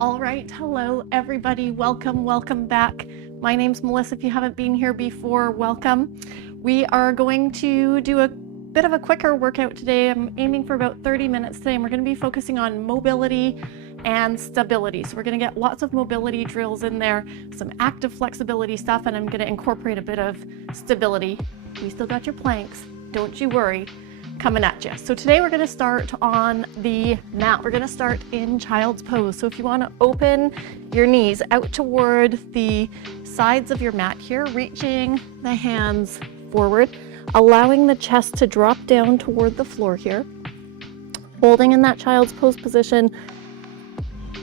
All right, hello everybody, welcome back. My name's Melissa. If you haven't been here before, welcome. We are going to do a bit of a quicker workout today. I'm aiming for about 30 minutes today, and we're going to be focusing on mobility and stability. So we're going to get lots of mobility drills in there, some active flexibility stuff, and I'm going to incorporate a bit of stability. We still got your planks, don't you worry, coming at you. So today we're going to start on the mat. We're going to start in child's pose. So if you want to open your knees out toward the sides of your mat here, reaching the hands forward, allowing the chest to drop down toward the floor here, holding in that child's pose position,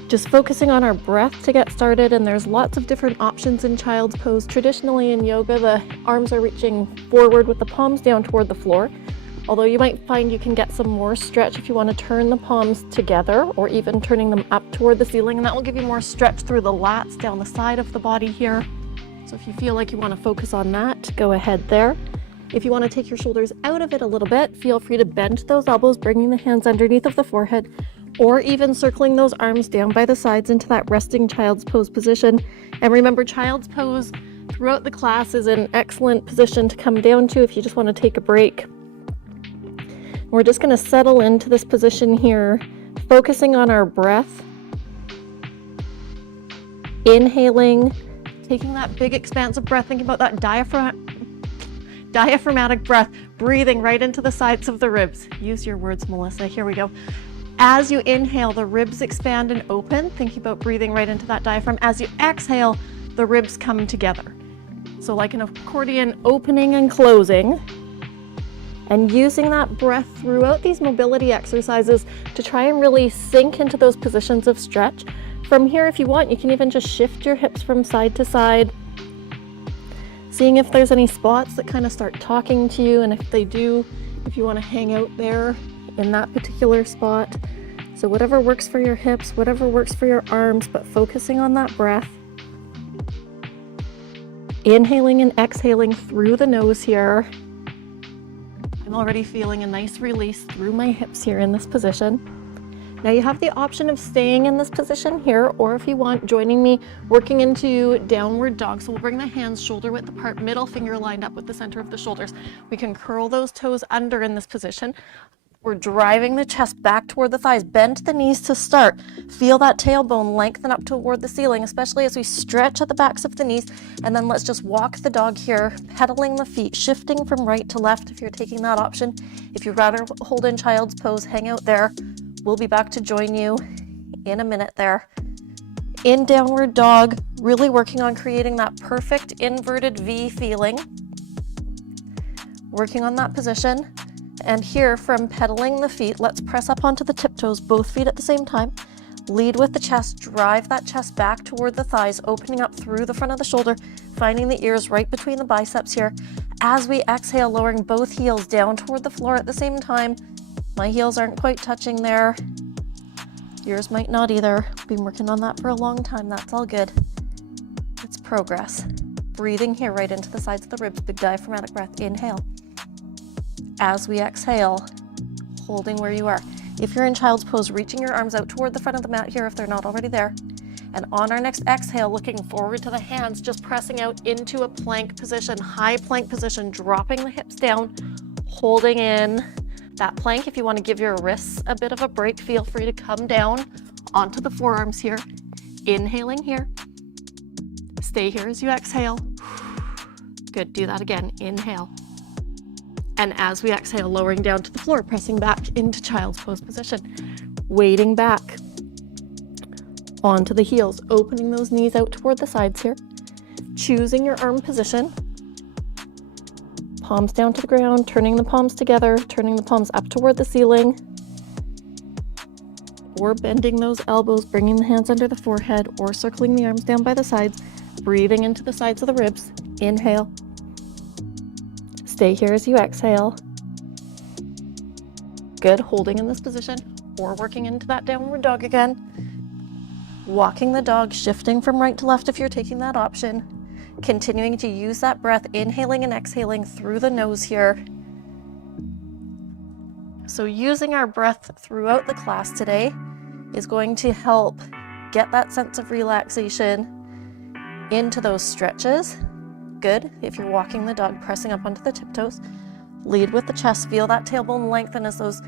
just focusing on our breath to get started. And there's lots of different options in child's pose. Traditionally in yoga, the arms are reaching forward with the palms down toward the floor. Although you might find you can get some more stretch if you want to turn the palms together or even turning them up toward the ceiling, and that will give you more stretch through the lats down the side of the body here. So if you feel like you want to focus on that, go ahead there. If you want to take your shoulders out of it a little bit, feel free to bend those elbows, bringing the hands underneath of the forehead, or even circling those arms down by the sides into that resting child's pose position. And remember, child's pose throughout the class is an excellent position to come down to if you just want to take a break. We're just going to settle into this position here, focusing on our breath, inhaling, taking that big expansive breath, thinking about that diaphragmatic breath, breathing right into the sides of the ribs. Use your words, Melissa. Here we go. As you inhale, the ribs expand and open, thinking about breathing right into that diaphragm. As you exhale, the ribs come together. So like an accordion, opening and closing. And using that breath throughout these mobility exercises to try and really sink into those positions of stretch. From here, if you want, you can even just shift your hips from side to side, seeing if there's any spots that kind of start talking to you, and if they do, if you want to hang out there in that particular spot. So whatever works for your hips, whatever works for your arms, but focusing on that breath. Inhaling and exhaling through the nose here. I'm already feeling a nice release through my hips here in this position. Now you have the option of staying in this position here, or if you want, joining me, working into downward dog. So we'll bring the hands shoulder width apart, middle finger lined up with the center of the shoulders. We can curl those toes under in this position. We're driving the chest back toward the thighs. Bend the knees to start. Feel that tailbone lengthen up toward the ceiling, especially as we stretch at the backs of the knees. And then let's just walk the dog here, pedaling the feet, shifting from right to left if you're taking that option. If you'd rather hold in child's pose, hang out there. We'll be back to join you in a minute there. In downward dog, really working on creating that perfect inverted V feeling. Working on that position. And here, from pedaling the feet, let's press up onto the tiptoes, both feet at the same time. Lead with the chest, drive that chest back toward the thighs, opening up through the front of the shoulder, finding the ears right between the biceps here. As we exhale, lowering both heels down toward the floor at the same time. My heels aren't quite touching there. Yours might not either. Been working on that for a long time, that's all good. It's progress. Breathing here right into the sides of the ribs, big diaphragmatic breath, inhale. As we exhale, holding where you are. If you're in child's pose, reaching your arms out toward the front of the mat here if they're not already there. And on our next exhale, looking forward to the hands, just pressing out into a plank position, high plank position, dropping the hips down, holding in that plank. If you want to give your wrists a bit of a break, feel free to come down onto the forearms here. Inhaling here. Stay here as you exhale. Good, do that again, inhale. And as we exhale, lowering down to the floor, pressing back into child's pose position. Weighting back onto the heels, opening those knees out toward the sides here. Choosing your arm position. Palms down to the ground, turning the palms together, turning the palms up toward the ceiling. Or bending those elbows, bringing the hands under the forehead, or circling the arms down by the sides. Breathing into the sides of the ribs. Inhale. Stay here as you exhale. Good, holding in this position or working into that downward dog again. Walking the dog, shifting from right to left if you're taking that option. Continuing to use that breath, inhaling and exhaling through the nose here. So using our breath throughout the class today is going to help get that sense of relaxation into those stretches. Good. If you're walking the dog, pressing up onto the tiptoes. Lead with the chest. Feel that tailbone lengthen as those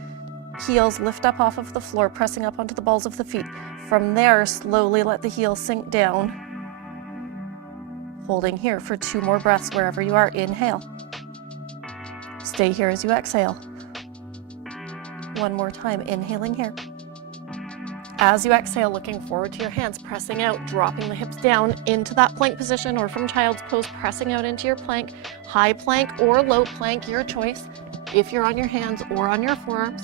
heels lift up off of the floor, pressing up onto the balls of the feet. From there, slowly let the heels sink down. Holding here for 2 more breaths wherever you are. Inhale. Stay here as you exhale. 1 more time. Inhaling here. As you exhale, looking forward to your hands, pressing out, dropping the hips down into that plank position, or from child's pose, pressing out into your plank, high plank or low plank, your choice. If you're on your hands or on your forearms.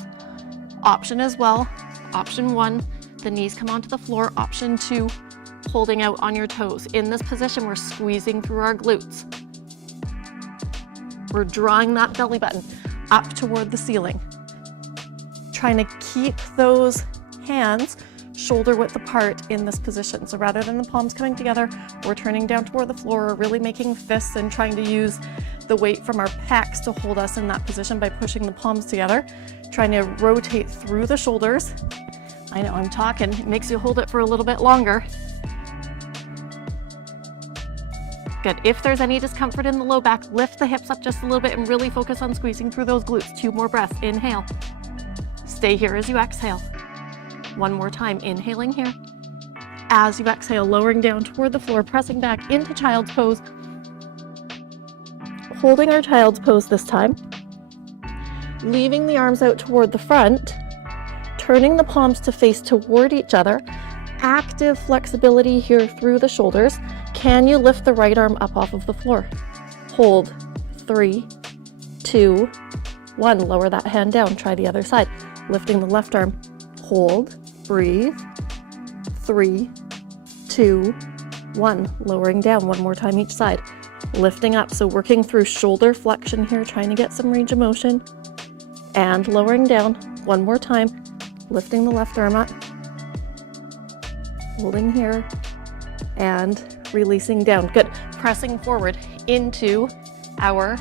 Option as well. Option 1, the knees come onto the floor. Option 2, holding out on your toes. In this position, we're squeezing through our glutes. We're drawing that belly button up toward the ceiling. Trying to keep those hands shoulder width apart in this position. So rather than the palms coming together, we're turning down toward the floor, or really making fists and trying to use the weight from our pecs to hold us in that position by pushing the palms together. Trying to rotate through the shoulders. I know I'm talking, it makes you hold it for a little bit longer. Good. If there's any discomfort in the low back, lift the hips up just a little bit and really focus on squeezing through those glutes. 2 more breaths. Inhale. Stay here as you exhale. 1 more time. Inhaling here. As you exhale, lowering down toward the floor, pressing back into child's pose. Holding our child's pose this time. Leaving the arms out toward the front. Turning the palms to face toward each other. Active flexibility here through the shoulders. Can you lift the right arm up off of the floor? Hold. 3, 2, 1. Lower that hand down. Try the other side. Lifting the left arm. Hold. Breathe. 3, 2, 1. Lowering down. 1 more time each side. Lifting up. So working through shoulder flexion here, trying to get some range of motion. And lowering down. 1 more time. Lifting the left arm up. Holding here. And releasing down. Good. Pressing forward into our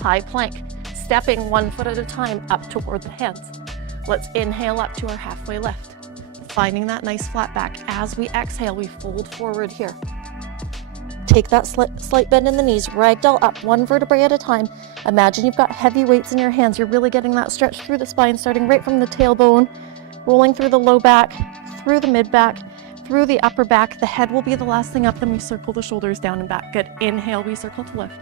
high plank. Stepping 1 foot at a time up toward the hands. Let's inhale up to our halfway lift. Finding that nice flat back. As we exhale, we fold forward here. Take that slight bend in the knees, ragdoll up 1 vertebrae at a time. Imagine you've got heavy weights in your hands. You're really getting that stretch through the spine, starting right from the tailbone, rolling through the low back, through the mid back, through the upper back. The head will be the last thing up, then we circle the shoulders down and back. Good. Inhale, we circle to lift.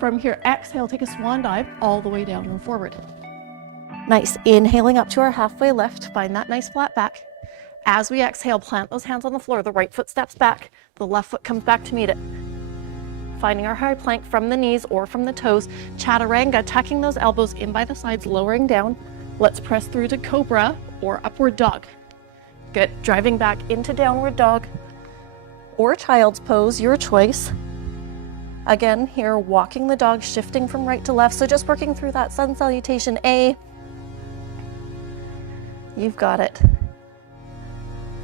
From here, exhale, take a swan dive all the way down and forward. Nice. Inhaling up to our halfway lift. Find that nice flat back. As we exhale, plant those hands on the floor. The right foot steps back. The left foot comes back to meet it. Finding our high plank from the knees or from the toes. Chaturanga, tucking those elbows in by the sides, lowering down. Let's press through to cobra or upward dog. Good. Driving back into downward dog or child's pose, your choice. Again, here, walking the dog, shifting from right to left. So just working through that sun salutation A. You've got it.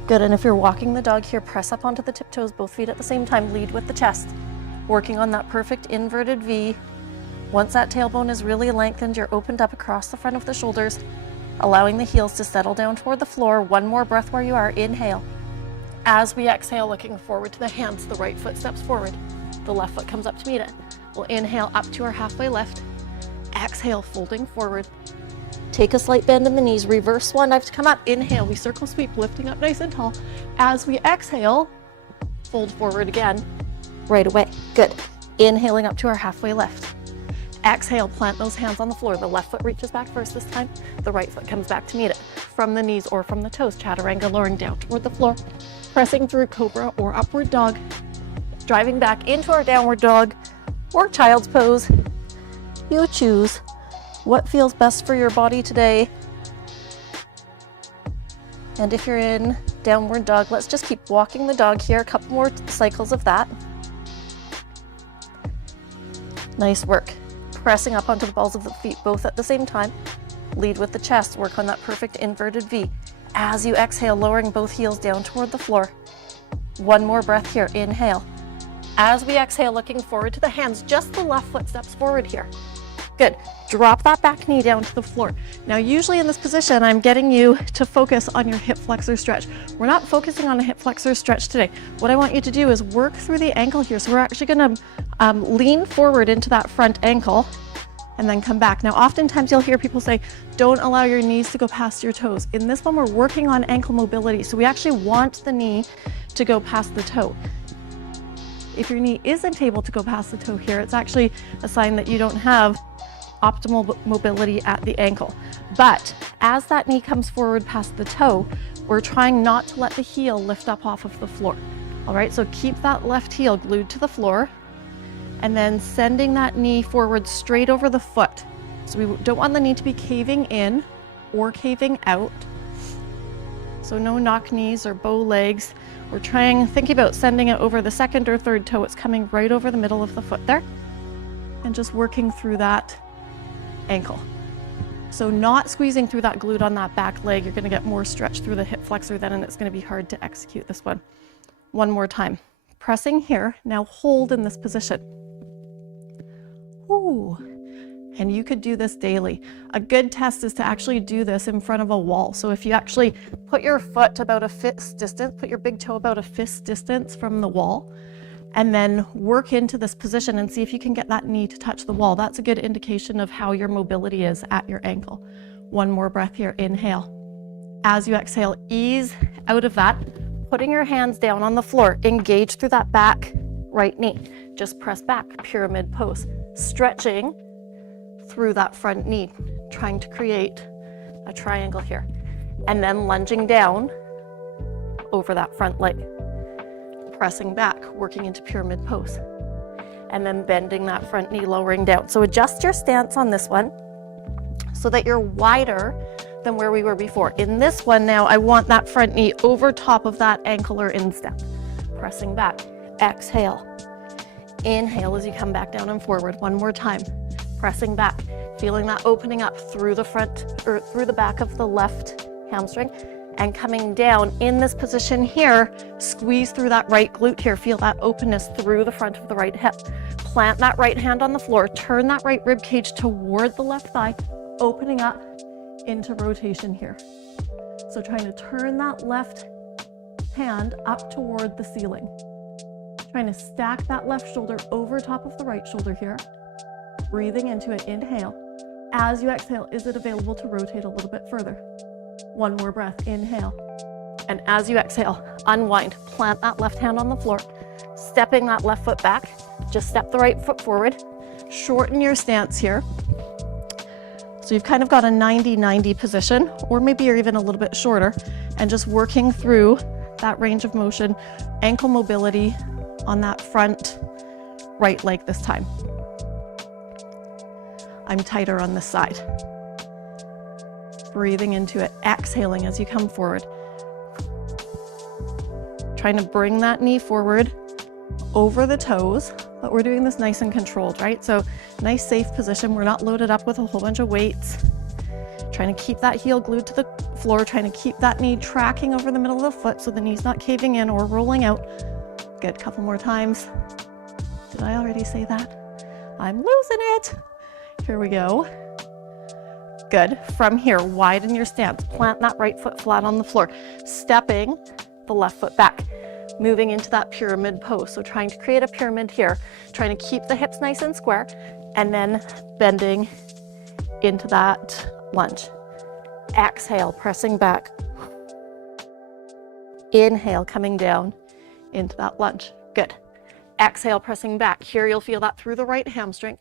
Good. And if you're walking the dog here, press up onto the tiptoes, both feet at the same time. Lead with the chest. Working on that perfect inverted V. Once that tailbone is really lengthened, you're opened up across the front of the shoulders, allowing the heels to settle down toward the floor. 1 more breath where you are. Inhale. As we exhale, looking forward to the hands, the right foot steps forward. The left foot comes up to meet it. We'll inhale up to our halfway lift. Exhale, folding forward. Take a slight bend in the knees. Reverse swan dive to come up. Inhale, we circle sweep, lifting up nice and tall. As we exhale, fold forward again. Right away. Good. Inhaling up to our halfway lift. Exhale, plant those hands on the floor. The left foot reaches back first this time. The right foot comes back to meet it. From the knees or from the toes, chaturanga, lowering down toward the floor. Pressing through cobra or upward dog. Driving back into our downward dog or child's pose. You choose what feels best for your body today. And if you're in downward dog, let's just keep walking the dog here. A couple more cycles of that. Nice work. Pressing up onto the balls of the feet, both at the same time. Lead with the chest. Work on that perfect inverted V. As you exhale, lowering both heels down toward the floor. 1 more breath here. Inhale. As we exhale, looking forward to the hands, just the left foot steps forward here. Good. Drop that back knee down to the floor. Now, usually in this position, I'm getting you to focus on your hip flexor stretch. We're not focusing on a hip flexor stretch today. What I want you to do is work through the ankle here. So we're actually going to lean forward into that front ankle and then come back. Now, oftentimes you'll hear people say, don't allow your knees to go past your toes. In this one, we're working on ankle mobility. So we actually want the knee to go past the toe. If your knee isn't able to go past the toe here, it's actually a sign that you don't have optimal mobility at the ankle. But as that knee comes forward past the toe, we're trying not to let the heel lift up off of the floor. All right, so keep that left heel glued to the floor and then sending that knee forward straight over the foot. So we don't want the knee to be caving in or caving out. So no knock knees or bow legs. We're thinking about sending it over the second or third toe. It's coming right over the middle of the foot there and just working through that ankle. So not squeezing through that glute on that back leg. You're going to get more stretch through the hip flexor then, and it's going to be hard to execute this one. One more time. Pressing here. Now hold in this position. Ooh. And you could do this daily. A good test is to actually do this in front of a wall. So if you actually put your foot about a fist distance, put your big toe about a fist distance from the wall, and then work into this position and see if you can get that knee to touch the wall. That's a good indication of how your mobility is at your ankle. One more breath here, inhale. As you exhale, ease out of that, putting your hands down on the floor, engage through that back right knee. Just press back, pyramid pose, stretching through that front knee, trying to create a triangle here. And then lunging down over that front leg. Pressing back, working into pyramid pose. And then bending that front knee, lowering down. So adjust your stance on this one so that you're wider than where we were before. In this one now, I want that front knee over top of that ankle or instep. Pressing back, exhale. Inhale as you come back down and forward. One more time. Pressing back, feeling that opening up through the front or through the back of the left hamstring. And coming down in this position here, squeeze through that right glute here. Feel that openness through the front of the right hip. Plant that right hand on the floor. Turn that right rib cage toward the left thigh, opening up into rotation here. So trying to turn that left hand up toward the ceiling. Trying to stack that left shoulder over top of the right shoulder here. Breathing into it, inhale. As you exhale, is it available to rotate a little bit further? One more breath, inhale. And as you exhale, unwind, plant that left hand on the floor, stepping that left foot back, just step the right foot forward, shorten your stance here. So you've kind of got a 90-90 position, or maybe you're even a little bit shorter, and just working through that range of motion, ankle mobility on that front right leg this time. I'm tighter on this side. Breathing into it, exhaling as you come forward. Trying to bring that knee forward over the toes, but we're doing this nice and controlled, right? So nice, safe position. We're not loaded up with a whole bunch of weights. Trying to keep that heel glued to the floor, trying to keep that knee tracking over the middle of the foot so the knee's not caving in or rolling out. Good, couple more times. Did I already say that? I'm losing it. Here we go. Good. From here, widen your stance. Plant that right foot flat on the floor. Stepping the left foot back. Moving into that pyramid pose. So trying to create a pyramid here. Trying to keep the hips nice and square. And then bending into that lunge. Exhale, pressing back. Inhale, coming down into that lunge. Good. Exhale, pressing back. Here you'll feel that through the right hamstring.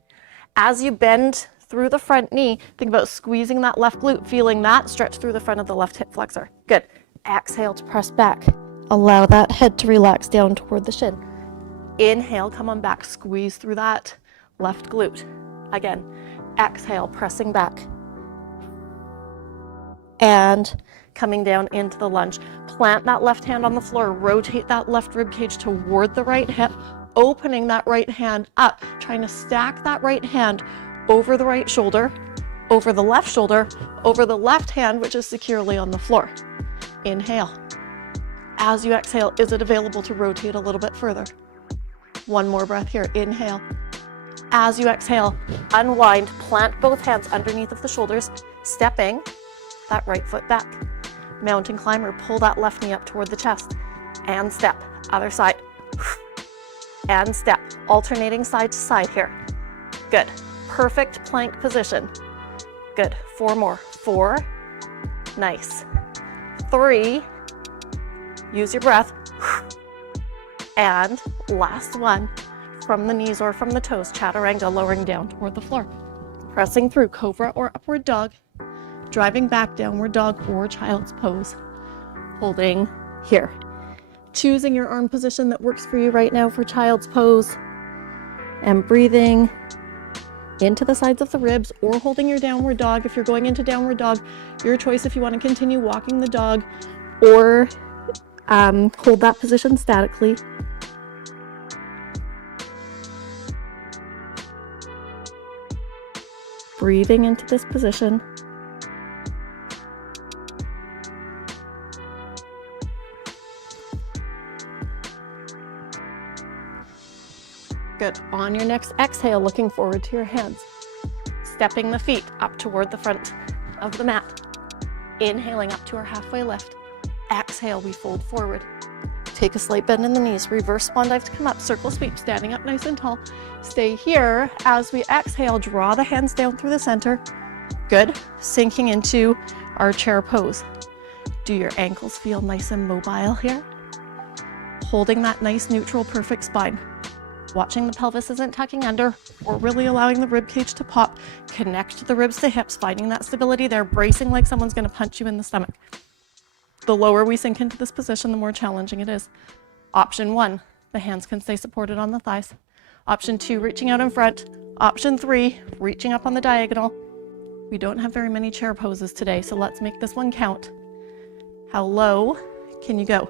As you bend through the front knee, think about squeezing that left glute, feeling that stretch through the front of the left hip flexor. Good. Exhale to press back. Allow that head to relax down toward the shin. Inhale, come on back, squeeze through that left glute. Again, exhale, pressing back. And coming down into the lunge. Plant that left hand on the floor, rotate that left rib cage toward the right hip, opening that right hand up, trying to stack that right hand over the right shoulder, over the left shoulder, over the left hand, which is securely on the floor. Inhale. As you exhale, is it available to rotate a little bit further? One more breath here. Inhale. As you exhale, unwind, plant both hands underneath of the shoulders, stepping that right foot back. Mountain climber, pull that left knee up toward the chest, and step. Other side, and step. Alternating side to side here. Good. Perfect plank position. Good. 4 more. 4. Nice. 3. Use your breath. And last one, from the knees or from the toes, chaturanga, lowering down toward the floor. Pressing through cobra or upward dog, driving back downward dog or child's pose. Holding here. Choosing your arm position that works for you right now for child's pose. And breathing into the sides of the ribs or holding your downward dog. If you're going into downward dog, your choice if you want to continue walking the dog or hold that position statically. Breathing into this position. Good. On your next exhale, looking forward to your hands. Stepping the feet up toward the front of the mat. Inhaling up to our halfway lift. Exhale, we fold forward. Take a slight bend in the knees. Reverse swan dive to come up. Circle sweep, standing up nice and tall. Stay here. As we exhale, draw the hands down through the center. Good. Sinking into our chair pose. Do your ankles feel nice and mobile here? Holding that nice neutral perfect spine. Watching the pelvis isn't tucking under or really allowing the rib cage to pop. Connect the ribs to hips, finding that stability there, bracing like someone's going to punch you in the stomach. The lower we sink into this position, the more challenging it is. Option 1, the hands can stay supported on the thighs. Option 2, reaching out in front. Option 3, reaching up on the diagonal. We don't have very many chair poses today, so let's make this one count. How low can you go?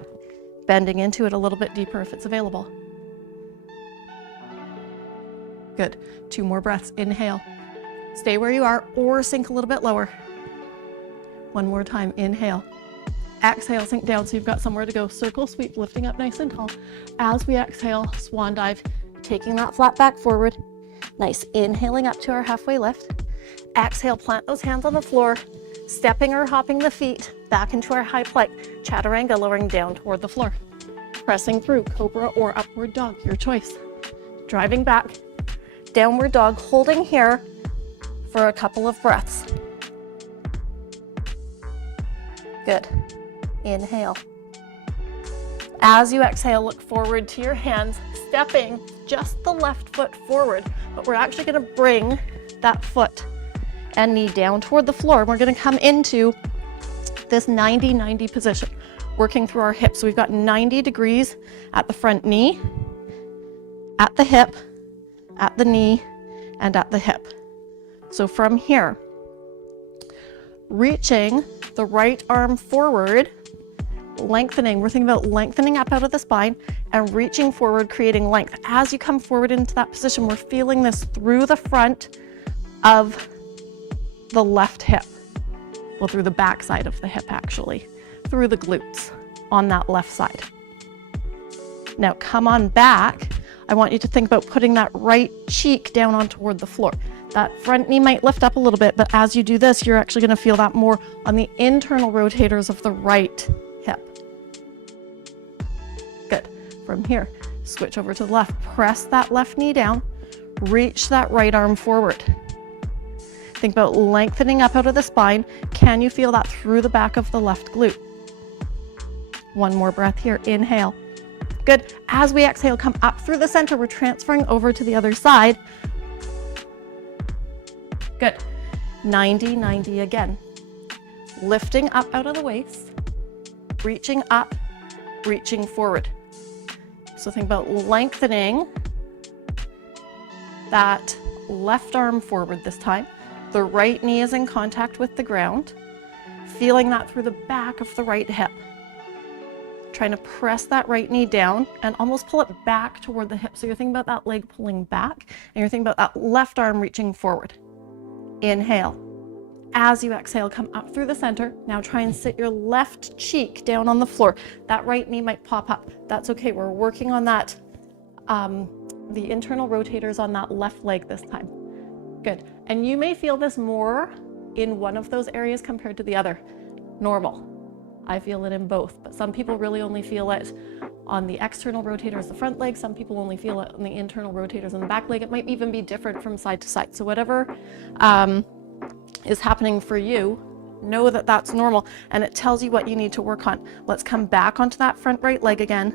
Bending into it a little bit deeper if it's available. Good. 2 more breaths. Inhale. Stay where you are or sink a little bit lower. 1 more time. Inhale. Exhale, sink down so you've got somewhere to go. Circle sweep, lifting up nice and tall. As we exhale, swan dive, taking that flat back forward. Nice. Inhaling up to our halfway lift. Exhale, plant those hands on the floor, stepping or hopping the feet back into our high plank. Chaturanga, lowering down toward the floor. Pressing through cobra or upward dog, your choice. Driving back. Downward dog, holding here for a couple of breaths. Good. Inhale. As you exhale, look forward to your hands, stepping just the left foot forward, but we're actually going to bring that foot and knee down toward the floor. We're going to come into this 90-90 position, working through our hips. So we've got 90 degrees at the front knee, at the hip, at the knee, and at the hip. So from here, reaching the right arm forward, lengthening. We're thinking about lengthening up out of the spine and reaching forward, creating length. As you come forward into that position, we're feeling this through the front of the left hip. Well, through the back side of the hip, actually. Through the glutes on that left side. Now come on back. I want you to think about putting that right cheek down on toward the floor. That front knee might lift up a little bit, but as you do this, you're actually going to feel that more on the internal rotators of the right hip. Good. From here, switch over to the left. Press that left knee down. Reach that right arm forward. Think about lengthening up out of the spine. Can you feel that through the back of the left glute? 1 more breath here. Inhale. Good. As we exhale, come up through the center. We're transferring over to the other side. Good. 90-90 again. Lifting up out of the waist, reaching up, reaching forward. So think about lengthening that left arm forward this time. The right knee is in contact with the ground. Feeling that through the back of the right hip. Trying to press that right knee down and almost pull it back toward the hip. So you're thinking about that leg pulling back and you're thinking about that left arm reaching forward. Inhale. As you exhale, come up through the center. Now try and sit your left cheek down on the floor. That right knee might pop up. That's okay. We're working on that the internal rotators on that left leg this time. Good. And you may feel this more in one of those areas compared to the other. Normal. I feel it in both, but some people really only feel it on the external rotators, the front leg. Some people only feel it on the internal rotators on the back leg. It might even be different from side to side. So whatever is happening for you, know that that's normal, and it tells you what you need to work on. Let's come back onto that front right leg again.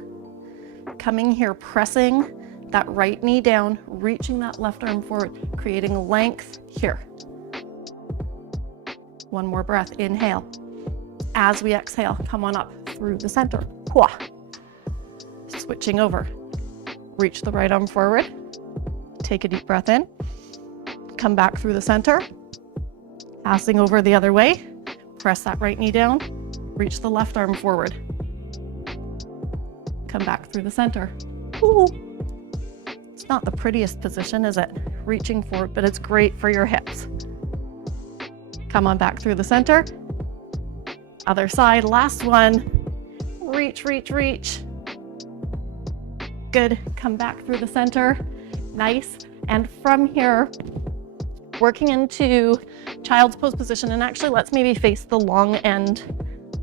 Coming here, pressing that right knee down, reaching that left arm forward, creating length here. One more breath, inhale. As we exhale, come on up through the center. Switching over. Reach the right arm forward. Take a deep breath in. Come back through the center. Passing over the other way. Press that right knee down. Reach the left arm forward. Come back through the center. Ooh. It's not the prettiest position, is it? Reaching forward, but it's great for your hips. Come on back through the center. Other side, last one. Reach, reach, reach. Good, come back through the center. Nice, and from here, working into child's pose position, and actually let's maybe face the long end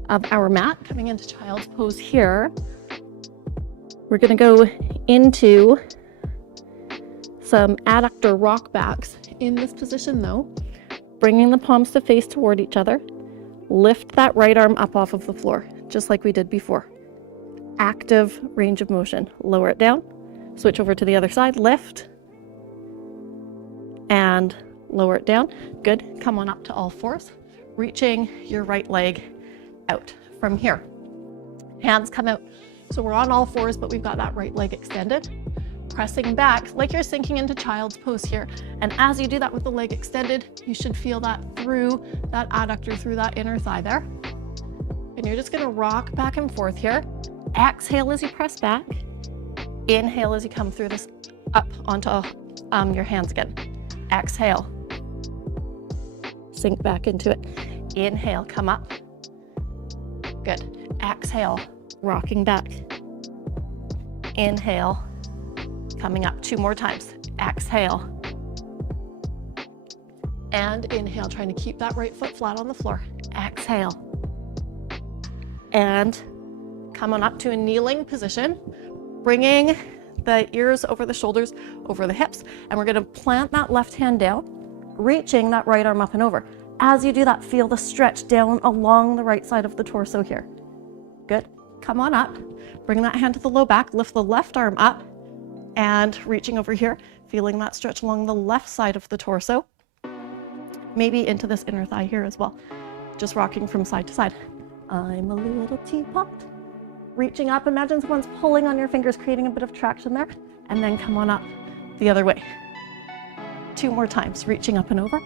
of our mat. Coming into child's pose here. We're gonna go into some adductor rock backs in this position though. Bringing the palms to face toward each other. Lift that right arm up off of the floor, just like we did before. Active range of motion. Lower it down, switch over to the other side, lift, and lower it down. Good, come on up to all fours, reaching your right leg out from here. Hands come out. So we're on all fours, but we've got that right leg extended. Pressing back like you're sinking into child's pose here. And as you do that with the leg extended, you should feel that through that adductor, through that inner thigh there. And you're just gonna rock back and forth here. Exhale as you press back. Inhale as you come through this up onto your hands again. Exhale. Sink back into it. Inhale, come up. Good. Exhale, rocking back. Inhale, coming up 2 more times. Exhale. And inhale, trying to keep that right foot flat on the floor. Exhale. And come on up to a kneeling position, bringing the ears over the shoulders, over the hips, and we're gonna plant that left hand down, reaching that right arm up and over. As you do that, feel the stretch down along the right side of the torso here. Good, come on up, bring that hand to the low back, lift the left arm up, and reaching over here, feeling that stretch along the left side of the torso, maybe into this inner thigh here as well, just rocking from side to side. I'm a little teapot. Reaching up, imagine someone's pulling on your fingers, creating a bit of traction there, and then come on up the other way. 2 more times, reaching up and over.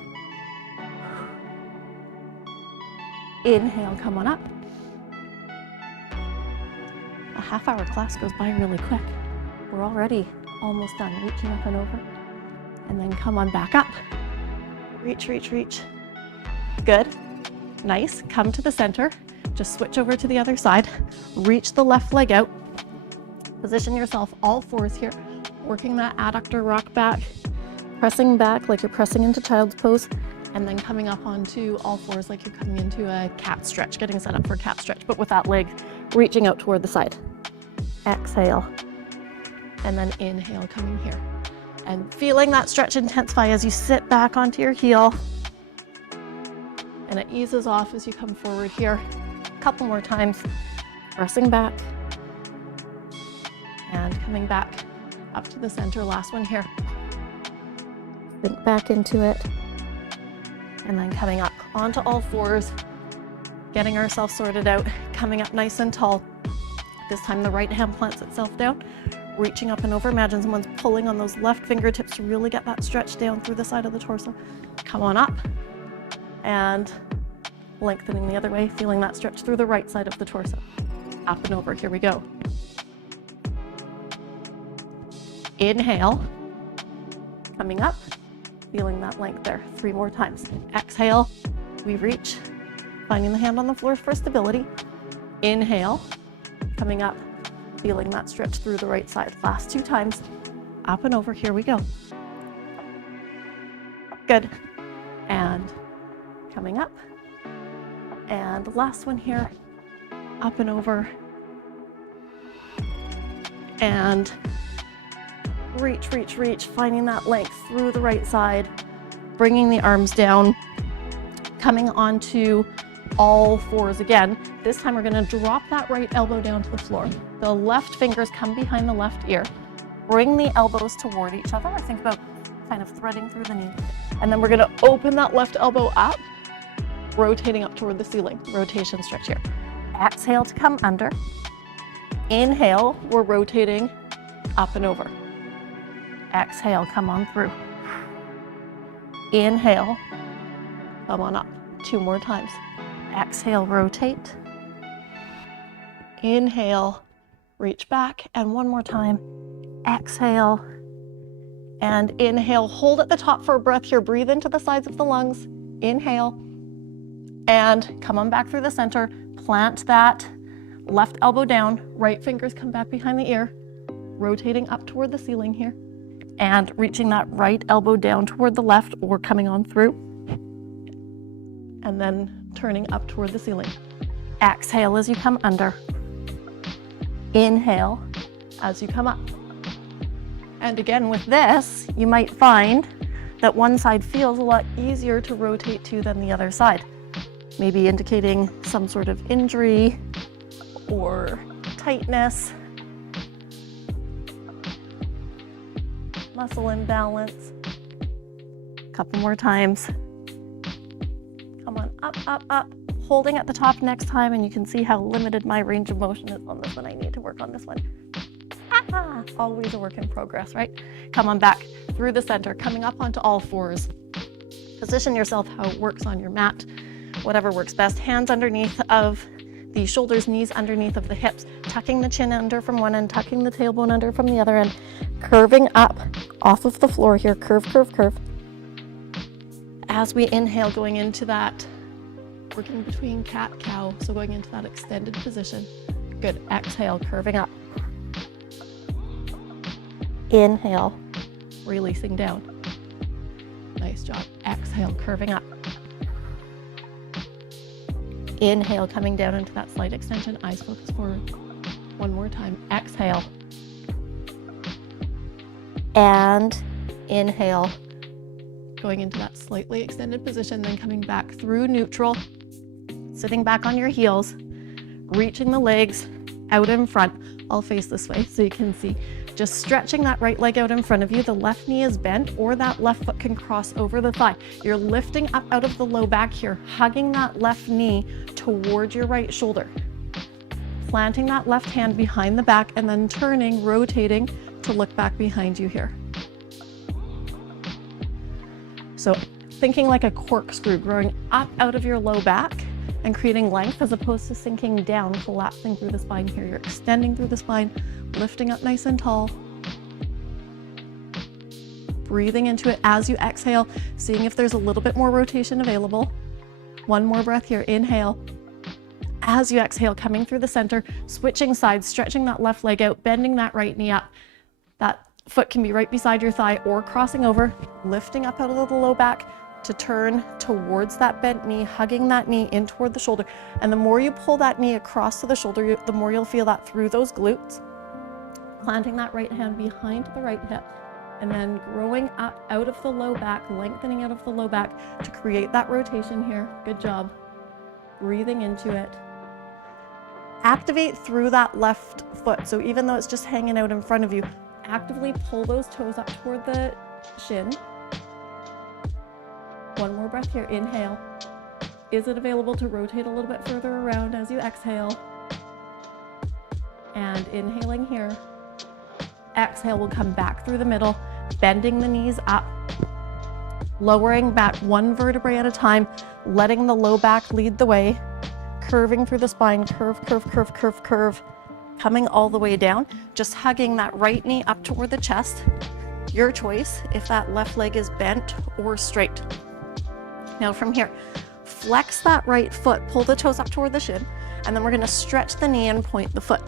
Inhale, come on up. A half-hour class goes by really quick. We're already almost done, reaching up and over. And then come on back up. Reach, reach, reach. Good, nice, come to the center. Just switch over to the other side, reach the left leg out, position yourself all fours here, working that adductor rock back, pressing back like you're pressing into child's pose, and then coming up onto all fours like you're coming into a cat stretch, getting set up for cat stretch, but with that leg reaching out toward the side. Exhale, and then inhale, coming here. And feeling that stretch intensify as you sit back onto your heel, and it eases off as you come forward here. Couple more times, pressing back and coming back up to the center. Last one here. Sink back into it and then coming up onto all fours, getting ourselves sorted out, coming up nice and tall. This time the right hand plants itself down, reaching up and over. Imagine someone's pulling on those left fingertips to really get that stretch down through the side of the torso. Come on up and lengthening the other way, feeling that stretch through the right side of the torso. Up and over, here we go. Inhale, coming up, feeling that length there. 3 more times. Exhale, we reach, finding the hand on the floor for stability. Inhale, coming up, feeling that stretch through the right side. Last 2 times. up and over. Here we go. Good. And coming up. And the last one here, up and over. And reach, reach, reach, finding that length through the right side, bringing the arms down, coming onto all fours again. This time we're going to drop that right elbow down to the floor. The left fingers come behind the left ear. Bring the elbows toward each other. I think about kind of threading through the knee. And then we're going to open that left elbow up, rotating up toward the ceiling. Rotation stretch here. Exhale to come under. Inhale, we're rotating up and over. Exhale, come on through. Inhale, come on up. 2 more times. Exhale, rotate. Inhale, reach back. And 1 more time. Exhale. And inhale, hold at the top for a breath here. Breathe into the sides of the lungs. Inhale. And come on back through the center. Plant that left elbow down. Right fingers come back behind the ear. Rotating up toward the ceiling here. And reaching that right elbow down toward the left or coming on through. And then turning up toward the ceiling. Exhale as you come under. Inhale as you come up. And again with this, you might find that one side feels a lot easier to rotate to than the other side. Maybe indicating some sort of injury or tightness, muscle imbalance. A couple more times. Come on, up, up, up. Holding at the top next time, and you can see how limited my range of motion is on this one. I need to work on this one. Always a work in progress, right? Come on back through the center, coming up onto all fours. Position yourself how it works on your mat, whatever works best. Hands underneath of the shoulders, knees underneath of the hips, tucking the chin under from one end, tucking the tailbone under from the other end, curving up off of the floor here, curve, curve, curve. As we inhale, going into that, working between cat, cow, so going into that extended position. Good, exhale, curving up. Inhale, releasing down. Nice job. Exhale, curving up. Inhale, coming down into that slight extension, eyes focus forward. 1 more time. Exhale. And inhale, going into that slightly extended position, then coming back through neutral, sitting back on your heels, reaching the legs out in front. I'll face this way so you can see. Just stretching that right leg out in front of you. The left knee is bent, or that left foot can cross over the thigh. You're lifting up out of the low back here, hugging that left knee toward your right shoulder. Planting that left hand behind the back and then turning, rotating to look back behind you here. So thinking like a corkscrew, growing up out of your low back and creating length as opposed to sinking down, collapsing through the spine here. You're extending through the spine, lifting up nice and tall. Breathing into it as you exhale, seeing if there's a little bit more rotation available. 1 more breath here, inhale. As you exhale, coming through the center, switching sides, stretching that left leg out, bending that right knee up. That foot can be right beside your thigh or crossing over, lifting up out of the low back to turn towards that bent knee, hugging that knee in toward the shoulder. And the more you pull that knee across to the shoulder, the more you'll feel that through those glutes. Planting that right hand behind the right hip, and then growing up out of the low back, lengthening out of the low back to create that rotation here. Good job. Breathing into it. Activate through that left foot. So even though it's just hanging out in front of you, actively pull those toes up toward the shin. 1 more breath here, inhale. Is it available to rotate a little bit further around as you exhale? And inhaling here. Exhale, we'll come back through the middle, bending the knees up, lowering back 1 vertebrae at a time, letting the low back lead the way, curving through the spine, curve, curve, curve, curve, curve, coming all the way down, just hugging that right knee up toward the chest. Your choice if that left leg is bent or straight. Now from here, flex that right foot, pull the toes up toward the shin, and then we're going to stretch the knee and point the foot.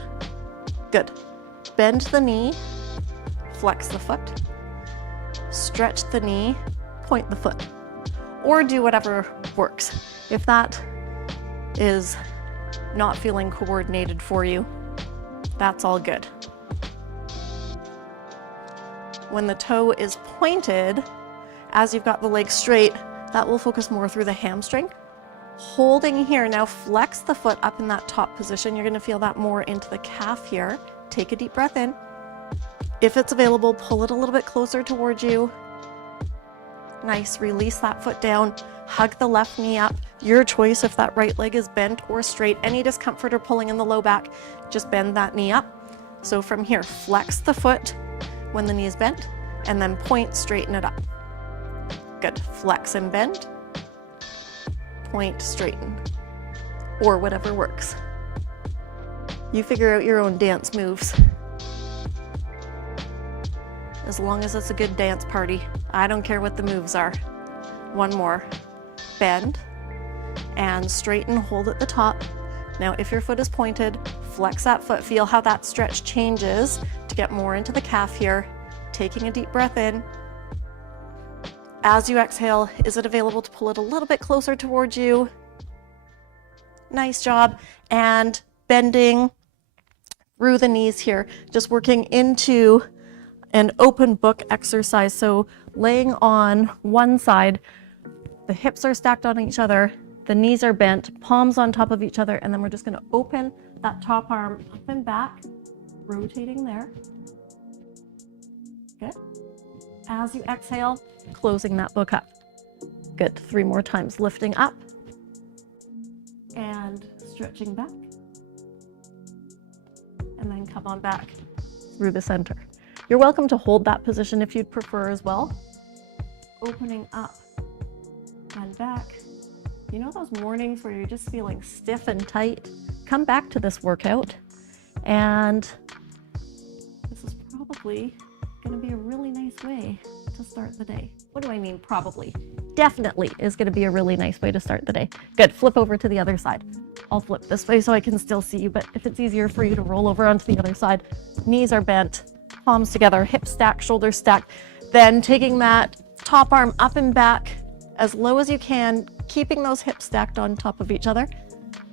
Good. Bend the knee, flex the foot, stretch the knee, point the foot, or do whatever works. If that is not feeling coordinated for you, that's all good. When the toe is pointed, as you've got the leg straight, that will focus more through the hamstring. Holding here, now flex the foot up in that top position. You're gonna feel that more into the calf here. Take a deep breath in. If it's available, pull it a little bit closer towards you. Nice, release that foot down. Hug the left knee up. Your choice if that right leg is bent or straight. Any discomfort or pulling in the low back, just bend that knee up. So from here, flex the foot when the knee is bent, and then point, straighten it up. Good, flex and bend, point, straighten, or whatever works. You figure out your own dance moves. As long as it's a good dance party, I don't care what the moves are. One more, bend and straighten, hold at the top. Now, if your foot is pointed, flex that foot, feel how that stretch changes to get more into the calf here. Taking a deep breath in. As you exhale, is it available to pull it a little bit closer towards you? Nice job. And bending through the knees here, just working into an open book exercise. So laying on one side, the hips are stacked on each other, the knees are bent, palms on top of each other, and then we're just gonna open that top arm up and back, rotating there. Good. As you exhale, closing that book up. Good, 3 more times, lifting up and stretching back. And then come on back through the center. You're welcome to hold that position if you'd prefer as well. Opening up and back. You know those mornings where you're just feeling stiff and tight? Come back to this workout, and this is probably going to be a really nice way to start the day. What do I mean probably? Definitely is going to be a really nice way to start the day. Good, flip over to the other side. I'll flip this way so I can still see you, but if it's easier for you to roll over onto the other side, knees are bent, palms together, hips stacked, shoulders stacked. Then taking that top arm up and back as low as you can, keeping those hips stacked on top of each other,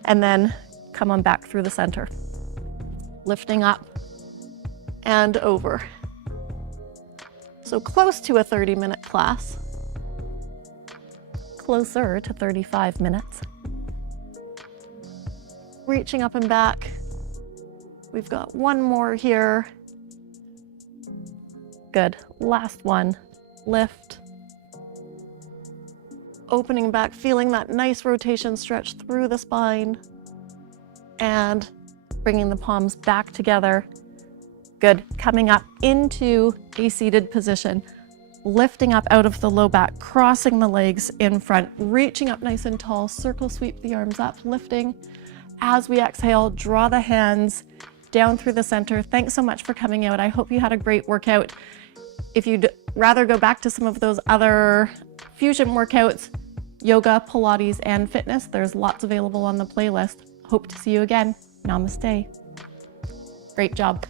and then come on back through the center. Lifting up and over. So close to a 30-minute class. Closer to 35 minutes. Reaching up and back. We've got one more here. Good, last one, lift. Opening back, feeling that nice rotation stretch through the spine, and bringing the palms back together. Good, coming up into a seated position, lifting up out of the low back, crossing the legs in front, reaching up nice and tall, circle sweep the arms up, lifting. As we exhale, draw the hands down through the center. Thanks so much for coming out. I hope you had a great workout. If you'd rather go back to some of those other fusion workouts, yoga, Pilates, and fitness, there's lots available on the playlist. Hope to see you again. Namaste. Great job.